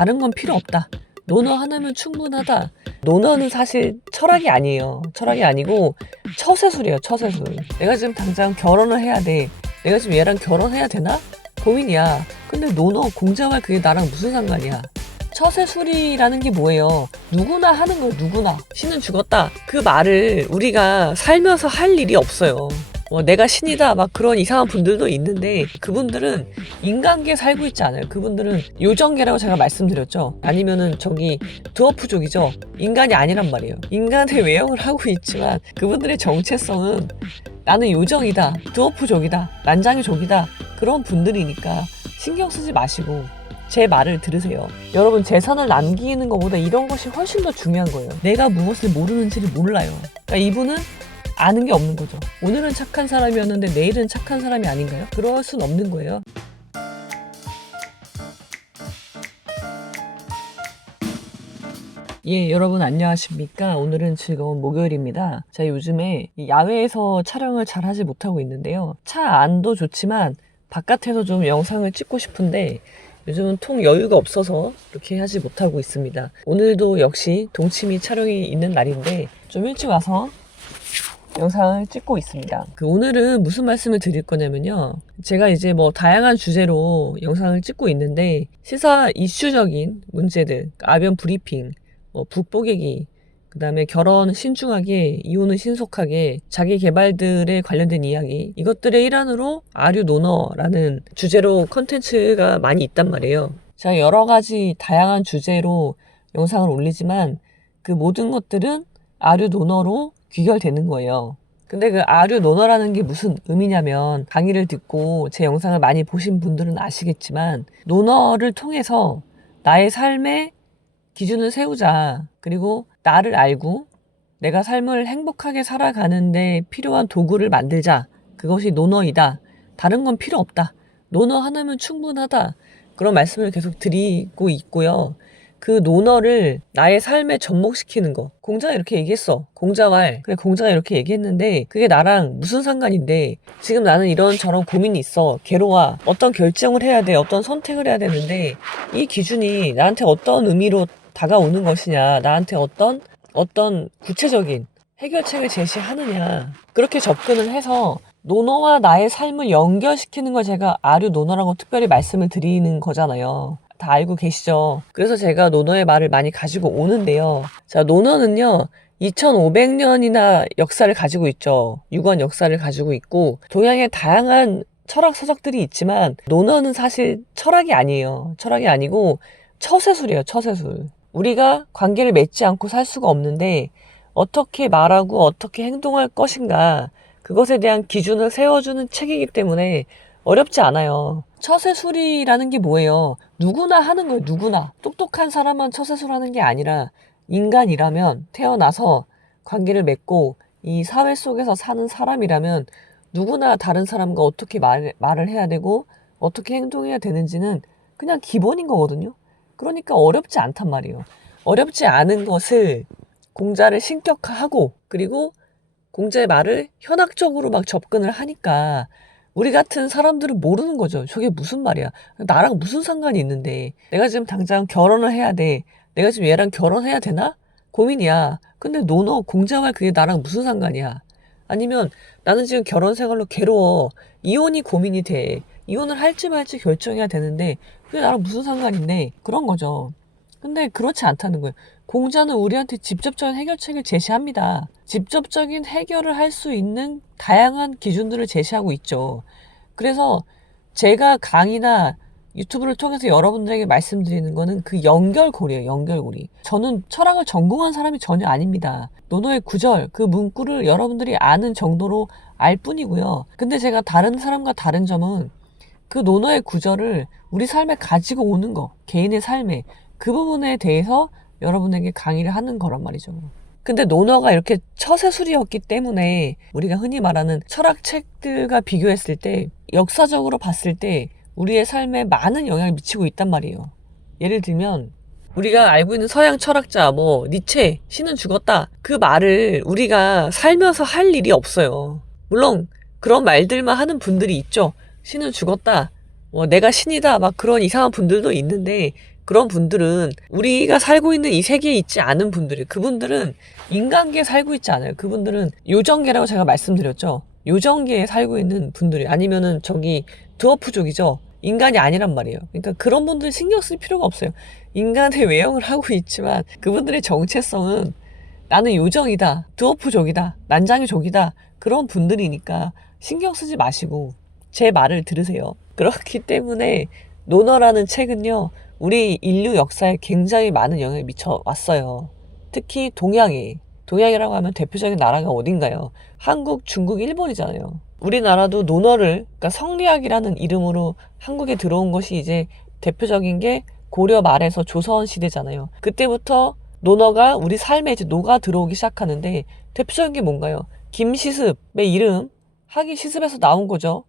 다른 건 필요 없다. 논어 하나면 충분하다. 논어는 사실 철학이 아니에요. 철학이 아니고 처세술이에요. 처세술. 내가 지금 당장 결혼을 해야 돼. 내가 지금 얘랑 결혼해야 되나? 고민이야. 근데 논어 공자말 그게 나랑 무슨 상관이야. 처세술이라는 게 뭐예요? 누구나 하는 거예요. 누구나. 신은 죽었다. 그 말을 우리가 살면서 할 일이 없어요. 내가 신이다 막 그런 이상한 분들도 있는데 그분들은 인간계에 살고 있지 않아요. 그분들은 요정계라고 제가 말씀드렸죠. 아니면은 저기 드워프족이죠. 인간이 아니란 말이에요. 인간의 외형을 하고 있지만 그분들의 정체성은 나는 요정이다, 드워프족이다, 난장이족이다 그런 분들이니까 신경 쓰지 마시고 제 말을 들으세요. 여러분 재산을 남기는 것보다 이런 것이 훨씬 더 중요한 거예요. 내가 무엇을 모르는지를 몰라요. 그러니까 이분은 아는 게 없는 거죠. 오늘은 착한 사람이었는데 내일은 착한 사람이 아닌가요? 그럴 순 없는 거예요. 예, 여러분 안녕하십니까? 오늘은 즐거운 목요일입니다. 제가 요즘에 야외에서 촬영을 잘 하지 못하고 있는데요. 차 안도 좋지만 바깥에서 좀 영상을 찍고 싶은데 요즘은 통 여유가 없어서 이렇게 하지 못하고 있습니다. 오늘도 역시 동치미 촬영이 있는 날인데 좀 일찍 와서 영상을 찍고 있습니다. 오늘은 무슨 말씀을 드릴 거냐면요. 제가 이제 다양한 주제로 영상을 찍고 있는데 시사 이슈적인 문제들, 아변 브리핑, 북뽀개기, 그 다음에 결혼 신중하게, 이혼은 신속하게, 자기 개발들에 관련된 이야기, 이것들의 일환으로 아류 논어라는 주제로 컨텐츠가 많이 있단 말이에요. 제가 여러 가지 다양한 주제로 영상을 올리지만 그 모든 것들은 아류 논어로 귀결되는 거예요. 근데 그 아류 논어라는 게 무슨 의미냐면 강의를 듣고 제 영상을 많이 보신 분들은 아시겠지만 논어를 통해서 나의 삶의 기준을 세우자. 그리고 나를 알고 내가 삶을 행복하게 살아가는데 필요한 도구를 만들자. 그것이 논어이다. 다른 건 필요 없다. 논어 하나면 충분하다. 그런 말씀을 계속 드리고 있고요. 그 논어를 나의 삶에 접목시키는 거. 공자가 이렇게 얘기했어. 공자말. 그래, 공자가 이렇게 얘기했는데 그게 나랑 무슨 상관인데 지금 나는 이런저런 고민이 있어. 괴로워. 어떤 결정을 해야 돼. 어떤 선택을 해야 되는데 이 기준이 나한테 어떤 의미로 다가오는 것이냐. 나한테 어떤 구체적인 해결책을 제시하느냐. 그렇게 접근을 해서 논어와 나의 삶을 연결시키는 걸 제가 아류 논어라고 특별히 말씀을 드리는 거잖아요. 다 알고 계시죠? 그래서 제가 논어의 말을 많이 가지고 오는데요. 자, 논어는요, 2500년이나 역사를 가지고 있죠. 유권 역사를 가지고 있고, 동양의 다양한 철학 서적들이 있지만, 논어는 사실 철학이 아니에요. 철학이 아니고, 처세술이에요, 처세술. 우리가 관계를 맺지 않고 살 수가 없는데, 어떻게 말하고 어떻게 행동할 것인가, 그것에 대한 기준을 세워주는 책이기 때문에 어렵지 않아요. 처세술이라는 게 뭐예요? 누구나 하는 거예요. 누구나. 똑똑한 사람만 처세술 하는 게 아니라 인간이라면 태어나서 관계를 맺고 이 사회 속에서 사는 사람이라면 누구나 다른 사람과 어떻게 말을 해야 되고 어떻게 행동해야 되는지는 그냥 기본인 거거든요. 그러니까 어렵지 않단 말이에요. 어렵지 않은 것을 공자를 신격화하고 그리고 공자의 말을 현학적으로 막 접근을 하니까 우리 같은 사람들은 모르는 거죠. 저게 무슨 말이야. 나랑 무슨 상관이 있는데. 내가 지금 당장 결혼을 해야 돼. 내가 지금 얘랑 결혼해야 되나? 고민이야. 근데 논어 공자말 그게 나랑 무슨 상관이야. 아니면 나는 지금 결혼 생활로 괴로워. 이혼이 고민이 돼. 이혼을 할지 말지 결정해야 되는데 그게 나랑 무슨 상관인데. 그런 거죠. 근데 그렇지 않다는 거예요. 공자는 우리한테 직접적인 해결책을 제시합니다. 직접적인 해결을 할 수 있는 다양한 기준들을 제시하고 있죠. 그래서 제가 강의나 유튜브를 통해서 여러분들에게 말씀드리는 거는 그 연결고리예요. 연결고리. 저는 철학을 전공한 사람이 전혀 아닙니다. 논어의 구절, 그 문구를 여러분들이 아는 정도로 알 뿐이고요. 근데 제가 다른 사람과 다른 점은 그 논어의 구절을 우리 삶에 가지고 오는 거, 개인의 삶에 그 부분에 대해서 여러분에게 강의를 하는 거란 말이죠. 근데 논어가 이렇게 처세술이었기 때문에 우리가 흔히 말하는 철학책들과 비교했을 때 역사적으로 봤을 때 우리의 삶에 많은 영향을 미치고 있단 말이에요. 예를 들면 우리가 알고 있는 서양 철학자 니체, 신은 죽었다. 그 말을 우리가 살면서 할 일이 없어요. 물론 그런 말들만 하는 분들이 있죠. 신은 죽었다. 내가 신이다. 막 그런 이상한 분들도 있는데 그런 분들은 우리가 살고 있는 이 세계에 있지 않은 분들이, 그분들은 인간계에 살고 있지 않아요. 그분들은 요정계라고 제가 말씀드렸죠. 요정계에 살고 있는 분들이, 아니면은 저기 드워프족이죠. 인간이 아니란 말이에요. 그러니까 그런 분들 신경 쓸 필요가 없어요. 인간의 외형을 하고 있지만 그분들의 정체성은 나는 요정이다, 드워프족이다, 난장이족이다, 그런 분들이니까 신경 쓰지 마시고 제 말을 들으세요. 그렇기 때문에 노너라는 책은요, 우리 인류 역사에 굉장히 많은 영향을 미쳐왔어요. 특히 동양이라고 하면 대표적인 나라가 어딘가요? 한국, 중국, 일본이잖아요. 우리나라도 노너를, 그러니까 성리학이라는 이름으로 한국에 들어온 것이 이제 대표적인 게 고려 말에서 조선 시대잖아요. 그때부터 노너가 우리 삶에 이제 녹아 들어오기 시작하는데, 대표적인 게 뭔가요? 김시습의 이름, 하기 시습에서 나온 거죠.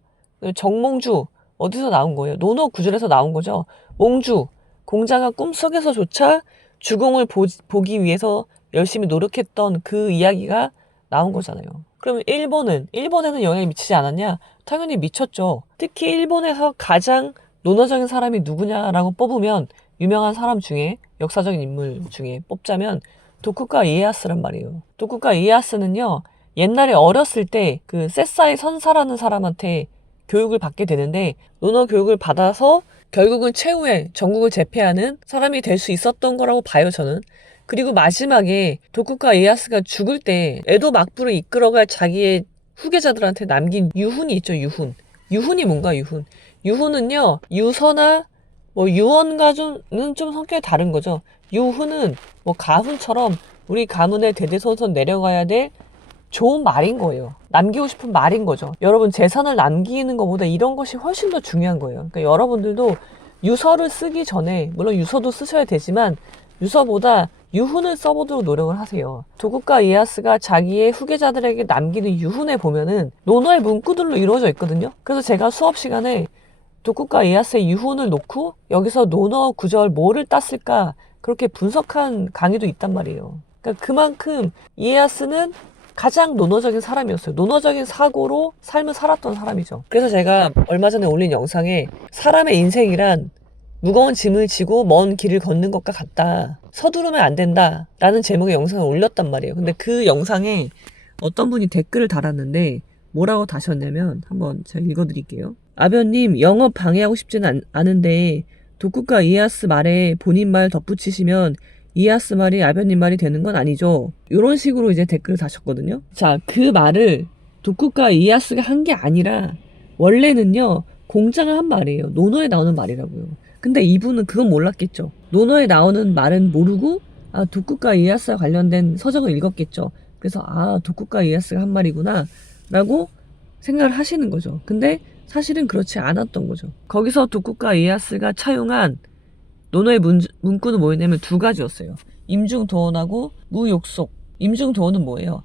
정몽주, 어디서 나온 거예요? 노너 구절에서 나온 거죠. 몽주, 공자가 꿈속에서조차 주공을 보기 위해서 열심히 노력했던 그 이야기가 나온 거잖아요. 그러면 일본에는 영향이 미치지 않았냐? 당연히 미쳤죠. 특히 일본에서 가장 논어적인 사람이 누구냐라고 뽑으면, 유명한 사람 중에, 역사적인 인물 중에 뽑자면 도쿠가 이에야스란 말이에요. 도쿠가 이에야스는요, 옛날에 어렸을 때 그 세사이 선사라는 사람한테 교육을 받게 되는데, 논어 교육을 받아서 결국은 최후에 전국을 제패하는 사람이 될 수 있었던 거라고 봐요, 저는. 그리고 마지막에 도쿠가 이에야스가 죽을 때 에도 막부를 이끌어갈 자기의 후계자들한테 남긴 유훈이 있죠, 유훈. 유훈이 뭔가, 유훈. 유훈은요, 유서나 뭐 유언과는 좀 성격이 다른 거죠. 유훈은 뭐 가훈처럼 우리 가문의 대대손손 내려가야 될 좋은 말인 거예요. 남기고 싶은 말인 거죠. 여러분, 재산을 남기는 것보다 이런 것이 훨씬 더 중요한 거예요. 그러니까 여러분들도 유서를 쓰기 전에, 물론 유서도 쓰셔야 되지만 유서보다 유훈을 써보도록 노력을 하세요. 도쿠가 이에야스가 자기의 후계자들에게 남기는 유훈에 보면은 논어의 문구들로 이루어져 있거든요. 그래서 제가 수업 시간에 도쿠가 이에야스의 유훈을 놓고 여기서 논어 구절 뭐를 땄을까, 그렇게 분석한 강의도 있단 말이에요. 그러니까 그만큼 이에야스는 가장 논어적인 사람이었어요. 논어적인 사고로 삶을 살았던 사람이죠. 그래서 제가 얼마 전에 올린 영상에 사람의 인생이란 무거운 짐을 지고 먼 길을 걷는 것과 같다, 서두르면 안 된다 라는 제목의 영상을 올렸단 말이에요. 근데 그 영상에 어떤 분이 댓글을 달았는데 뭐라고 다셨냐면, 한번 제가 읽어드릴게요. 아변님, 영업 방해하고 싶지는 않은데 도쿠가 이에야스 말에 본인 말 덧붙이시면 이에야스 말이 아변님 말이 되는 건 아니죠? 이런 식으로 이제 댓글을 다셨거든요. 자, 그 말을 도쿠가 이에야스가 한 게 아니라 원래는요, 공자가 한 말이에요. 논어에 나오는 말이라고요. 근데 이분은 그건 몰랐겠죠. 논어에 나오는 말은 모르고 도쿠가 이에야스와 관련된 서적을 읽었겠죠. 그래서 도쿠가 이에야스가 한 말이구나 라고 생각을 하시는 거죠. 근데 사실은 그렇지 않았던 거죠. 거기서 도쿠가 이에야스가 차용한 논어의 문구는 뭐였냐면 두 가지였어요. 임중도원하고 무욕속. 임중도원은 뭐예요?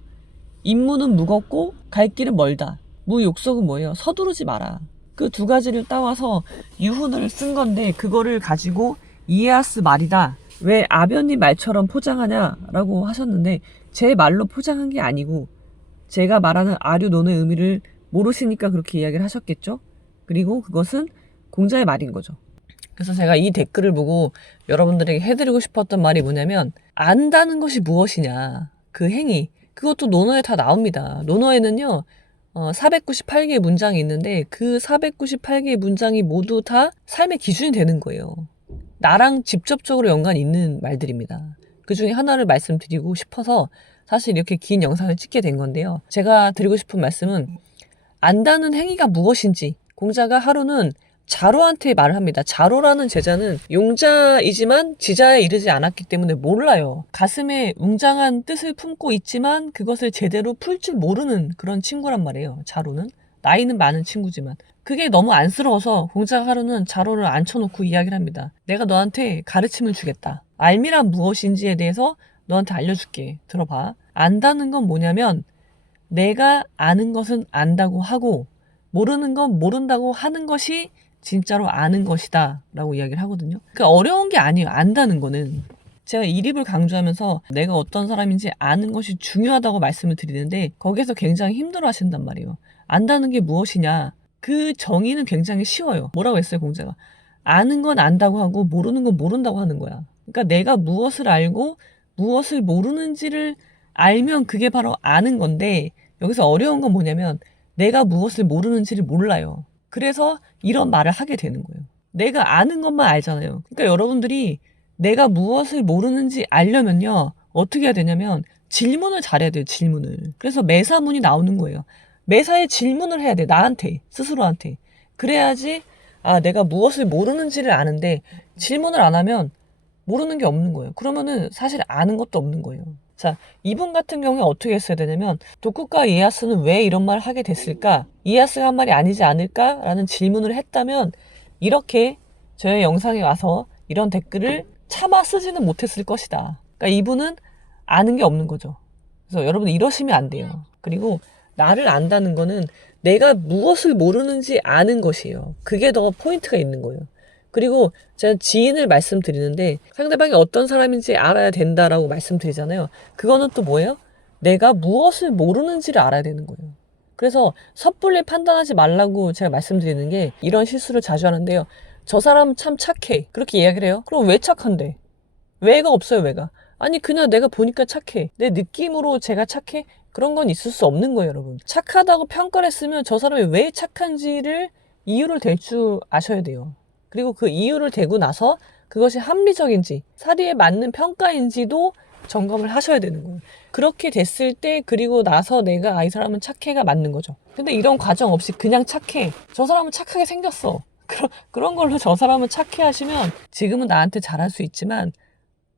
임무는 무겁고 갈 길은 멀다. 무욕속은 뭐예요? 서두르지 마라. 그 두 가지를 따와서 유훈을 쓴 건데, 그거를 가지고 이에야스 말이다, 왜 아변님 말처럼 포장하냐라고 하셨는데, 제 말로 포장한 게 아니고 제가 말하는 아류 논어의 의미를 모르시니까 그렇게 이야기를 하셨겠죠. 그리고 그것은 공자의 말인 거죠. 그래서 제가 이 댓글을 보고 여러분들에게 해드리고 싶었던 말이 뭐냐면, 안다는 것이 무엇이냐, 그 행위, 그것도 논어에 다 나옵니다. 논어에는요 498개의 문장이 있는데 그 498개의 문장이 모두 다 삶의 기준이 되는 거예요. 나랑 직접적으로 연관이 있는 말들입니다. 그 중에 하나를 말씀드리고 싶어서 사실 이렇게 긴 영상을 찍게 된 건데요. 제가 드리고 싶은 말씀은, 안다는 행위가 무엇인지 공자가 하루는 자로한테 말을 합니다. 자로라는 제자는 용자이지만 지자에 이르지 않았기 때문에 몰라요. 가슴에 웅장한 뜻을 품고 있지만 그것을 제대로 풀 줄 모르는 그런 친구란 말이에요. 자로는. 나이는 많은 친구지만. 그게 너무 안쓰러워서 공자가 하루는 자로를 앉혀놓고 이야기를 합니다. 내가 너한테 가르침을 주겠다. 알미란 무엇인지에 대해서 너한테 알려줄게. 들어봐. 안다는 건 뭐냐면, 내가 아는 것은 안다고 하고 모르는 건 모른다고 하는 것이 진짜로 아는 것이다 라고 이야기를 하거든요. 그러니까 어려운 게 아니에요. 안다는 거는. 제가 이립을 강조하면서 내가 어떤 사람인지 아는 것이 중요하다고 말씀을 드리는데, 거기에서 굉장히 힘들어 하신단 말이에요. 안다는 게 무엇이냐, 그 정의는 굉장히 쉬워요. 뭐라고 했어요, 공자가? 아는 건 안다고 하고 모르는 건 모른다고 하는 거야. 그러니까 내가 무엇을 알고 무엇을 모르는지를 알면 그게 바로 아는 건데, 여기서 어려운 건 뭐냐면 내가 무엇을 모르는지를 몰라요. 그래서 이런 말을 하게 되는 거예요. 내가 아는 것만 알잖아요. 그러니까 여러분들이 내가 무엇을 모르는지 알려면요, 어떻게 해야 되냐면 질문을 잘해야 돼요. 질문을. 그래서 매사문이 나오는 거예요. 매사에 질문을 해야 돼. 나한테, 스스로한테. 그래야지 내가 무엇을 모르는지를 아는데, 질문을 안 하면 모르는 게 없는 거예요. 그러면은 사실 아는 것도 없는 거예요. 자, 이분 같은 경우에 어떻게 했어야 되냐면, 도쿠가와 이에야스는 왜 이런 말을 하게 됐을까? 이에야스가 한 말이 아니지 않을까? 라는 질문을 했다면 이렇게 저의 영상에 와서 이런 댓글을 차마 쓰지는 못했을 것이다. 그러니까 이분은 아는 게 없는 거죠. 그래서 여러분 이러시면 안 돼요. 그리고 나를 안다는 거는 내가 무엇을 모르는지 아는 것이에요. 그게 더 포인트가 있는 거예요. 그리고 제가 지인을 말씀드리는데 상대방이 어떤 사람인지 알아야 된다라고 말씀드리잖아요. 그거는 또 뭐예요? 내가 무엇을 모르는지를 알아야 되는 거예요. 그래서 섣불리 판단하지 말라고 제가 말씀드리는 게, 이런 실수를 자주 하는데요. 저 사람 참 착해. 그렇게 이야기를 해요. 그럼 왜 착한데? 왜가 없어요, 왜가. 아니 그냥 내가 보니까 착해. 내 느낌으로 제가 착해? 그런 건 있을 수 없는 거예요, 여러분. 착하다고 평가를 했으면 저 사람이 왜 착한지를 이유를 댈 줄 아셔야 돼요. 그리고 그 이유를 대고 나서 그것이 합리적인지 사리에 맞는 평가인지도 점검을 하셔야 되는 거예요. 그렇게 됐을 때, 그리고 나서 내가 이 사람은 착해가 맞는 거죠. 근데 이런 과정 없이 그냥 착해. 저 사람은 착하게 생겼어. 그런 걸로 저 사람은 착해 하시면 지금은 나한테 잘할 수 있지만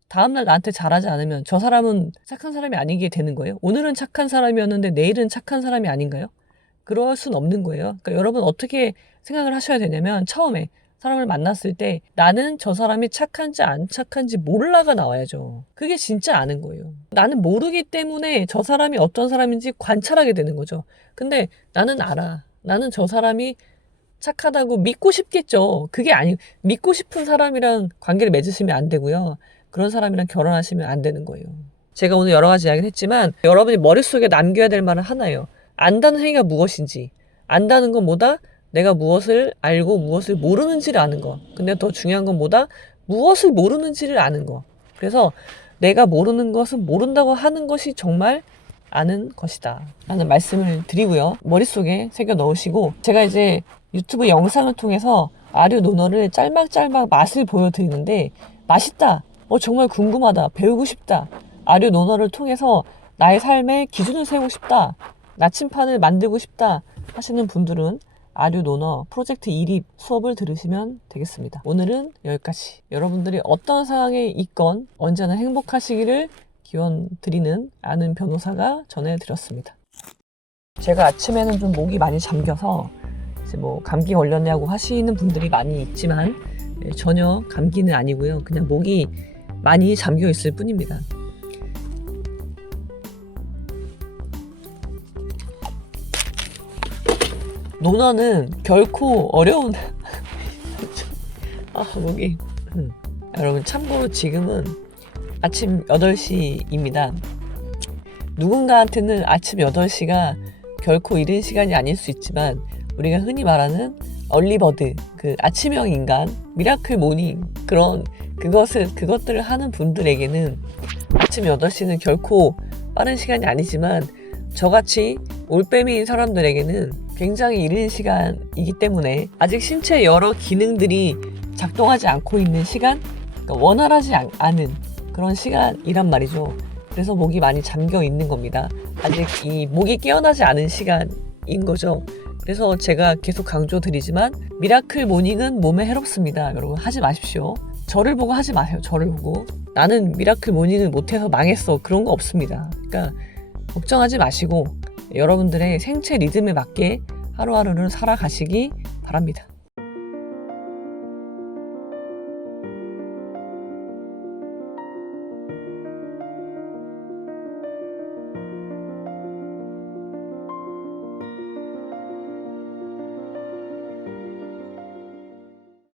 다음날 나한테 잘하지 않으면 저 사람은 착한 사람이 아니게 되는 거예요. 오늘은 착한 사람이었는데 내일은 착한 사람이 아닌가요? 그럴 순 없는 거예요. 그러니까 여러분 어떻게 생각을 하셔야 되냐면, 처음에 사람을 만났을 때 나는 저 사람이 착한지 안 착한지 몰라가 나와야죠. 그게 진짜 아는 거예요. 나는 모르기 때문에 저 사람이 어떤 사람인지 관찰하게 되는 거죠. 근데 나는 알아. 나는 저 사람이 착하다고 믿고 싶겠죠. 그게 믿고 싶은 사람이랑 관계를 맺으시면 안 되고요. 그런 사람이랑 결혼하시면 안 되는 거예요. 제가 오늘 여러 가지 이야기를 했지만 여러분이 머릿속에 남겨야 될 말은 하나예요. 안다는 행위가 무엇인지. 안다는 건 뭐다? 내가 무엇을 알고 무엇을 모르는지를 아는 거. 근데 더 중요한 건 뭐다? 무엇을 모르는지를 아는 거. 그래서 내가 모르는 것은 모른다고 하는 것이 정말 아는 것이다 라는 말씀을 드리고요. 머릿속에 새겨 넣으시고, 제가 이제 유튜브 영상을 통해서 아류 논어를 짤막짤막 맛을 보여드리는데, 맛있다, 정말 궁금하다, 배우고 싶다, 아류 논어를 통해서 나의 삶에 기준을 세우고 싶다, 나침판을 만들고 싶다 하시는 분들은 아류 논어 프로젝트 1립 수업을 들으시면 되겠습니다. 오늘은 여기까지. 여러분들이 어떤 상황에 있건 언제나 행복하시기를 기원 드리는 아는 변호사가 전해드렸습니다. 제가 아침에는 좀 목이 많이 잠겨서 이제 감기 걸렸냐고 하시는 분들이 많이 있지만 전혀 감기는 아니고요. 그냥 목이 많이 잠겨 있을 뿐입니다. 논어는 결코 어려운 목이 여러분, 참고로 지금은 아침 8시입니다. 누군가한테는 아침 8시가 결코 이른 시간이 아닐 수 있지만, 우리가 흔히 말하는 얼리버드, 그 아침형 인간, 미라클 모닝, 그것들을 하는 분들에게는 아침 8시는 결코 빠른 시간이 아니지만, 저같이 올빼미인 사람들에게는 굉장히 이른 시간이기 때문에 아직 신체의 여러 기능들이 작동하지 않고 있는 시간, 그러니까 원활하지 않은 그런 시간이란 말이죠. 그래서 목이 많이 잠겨 있는 겁니다. 아직 이 목이 깨어나지 않은 시간인 거죠. 그래서 제가 계속 강조드리지만 미라클 모닝은 몸에 해롭습니다. 여러분 하지 마십시오. 저를 보고 하지 마세요. 저를 보고 나는 미라클 모닝을 못해서 망했어, 그런 거 없습니다. 그러니까 걱정하지 마시고 여러분들의 생체 리듬에 맞게 하루하루를 살아가시기 바랍니다.